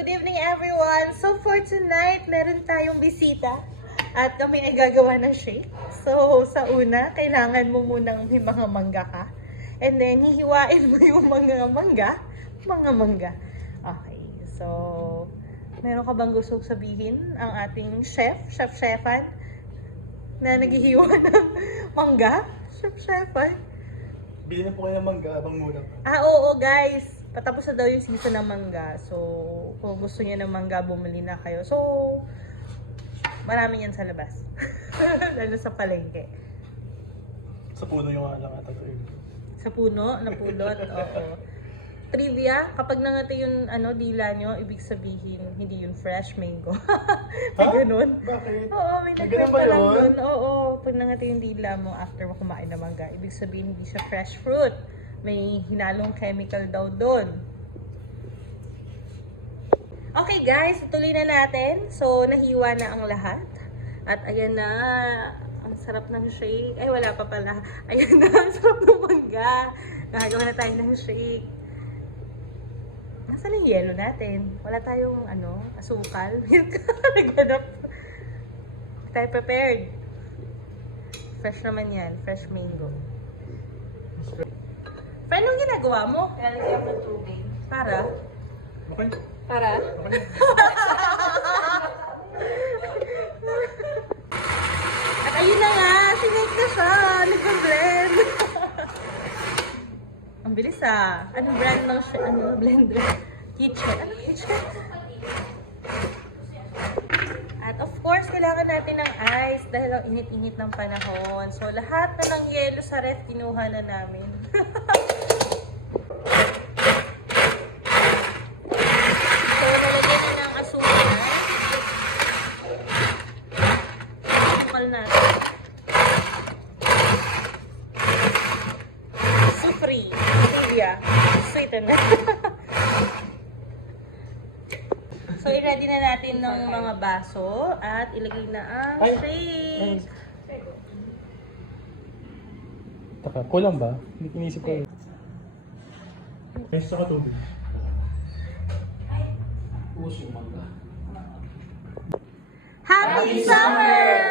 Good evening everyone! So for tonight, meron tayong bisita at kami ay gagawa ng shake. So sa una, kailangan mo munang may mga mangga ka. And then hihiwain mo yung mga mangga. Okay, so meron ka bang gusto sabihin ang ating chef-chefan na naghihiwa ng mangga? Chef-chefan? Bili na po kayo ng mangga abang muna. Oo guys! Patapos na daw yung season ng mangga. So, kung gusto niya ng mangga, bumili na kayo. So, marami yan sa labas. Lalo sa palengke. Sa puno yung alang ata ko yun. Sa puno, napulot. Oo. Trivia, kapag nangati yung dila nyo, ibig sabihin, hindi yun fresh mango. May ganun. Bakit? Oo, may May nagkwento ganun ba lang yun? dun. Oo, pag nangati yung dila mo after mo kumain ng mangga, ibig sabihin hindi siya fresh fruit. May hinalong chemical daw doon. Okay guys, tuloy na natin. So, nahiwa na ang lahat. At ayan na, ang sarap ng shake. Ay, wala pa pala. Ayan na, ang sarap ng mangga. Nakagawa na tayo ng shake. Nasaan yung yelo natin? Wala tayong, asukal. Naghanap. Hindi tayo prepared. Fresh naman yan. Fresh mango. Friend, anong ginagawa mo? Lalagyan ko ng tubig. Para? Okay. Para? Okay. At ayun na nga, sinake na siya. Nag-blend. Ang bilis ah. Anong brand ng blender? Kitchen. Ano kitchen? At of course, kailangan natin ng ice dahil ang init-init ng panahon. So, lahat na ng yelo sa ref, kinuha na namin. So, nalagyan na ng asukal. Asukal natin. Sufri. Stevia. Sweeten na. So, i-ready na natin ng mga baso at ilagay na ang shake. Taka, kulang ba? Hindi kinisip ko. May sa tubig. Happy summer!